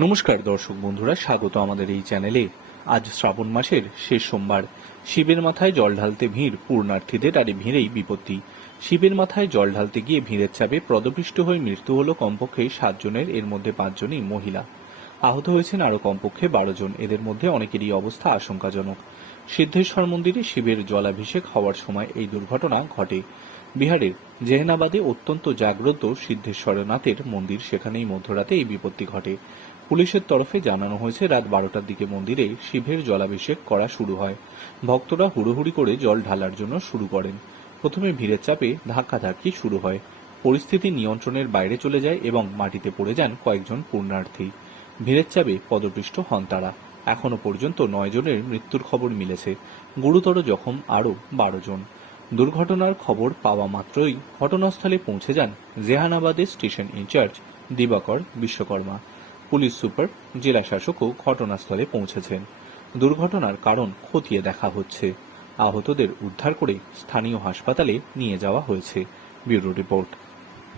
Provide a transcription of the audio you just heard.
নমস্কার দর্শক বন্ধুরা, স্বাগত আমাদের এই চ্যানেলে। আজ শ্রাবণ মাসের শেষ সোমবার। শিবের মাথায় জল ঢালতে ভিড়, পূর্ণার্থীদের আর ভিড়েই বিপত্তি। শিবের মাথায় জল ঢালতে গিয়ে ভিড়ের চাপে পদপিষ্ট হয়ে মৃত্যু হল কমপক্ষে সাতজনের, এর মধ্যে পাঁচজনই মহিলা। আহত হয়েছেন আরও কমপক্ষে বারো জন। এদের মধ্যে অনেকেরই অবস্থা আশঙ্কাজনক। সিদ্ধেশ্বর মন্দিরে শিবের জলাভিষেক হওয়ার সময় এই দুর্ঘটনা ঘটে। বিহারের জেহেনাবাদে অত্যন্ত জাগ্রত সিদ্ধেশ্বরনাথের মন্দির, সেখানেই মধ্যরাতে এই বিপত্তি ঘটে। পুলিশের তরফে জানানো হয়েছে, রাত বারোটার দিকে মন্দিরে শিবের জলাভিষেক করা শুরু হয়। ভক্তরা হুড়োহুড়ি করে জল ঢালার জন্য শুরু করেন। প্রথমে ভিড়ের চাপে ধাক্কাধাক্কি শুরু হয়। পরিস্থিতি নিয়ন্ত্রণের বাইরে চলে যায় এবং মাটিতে পড়ে যান কয়েকজন পূর্ণার্থী ভিড়ের চাপে পদপৃষ্ট হন তারা। এখনও পর্যন্ত নয় জনের মৃত্যুর খবর মিলেছে। গুরুতর জখম আরও বারো জন। দুর্ঘটনার খবর পাওয়া মাত্রই ঘটনাস্থলে পৌঁছে যান জেহানাবাদের station incharge Dibakar Vishwakarma. Police super, জেলা শাসকও ঘটনাস্থলে পৌঁছেছেন। দুর্ঘটনার কারণ খতিয়ে দেখা হচ্ছে। আহতদের উদ্ধার করে স্থানীয় হাসপাতালে নিয়ে যাওয়া হয়েছে। Bureau report.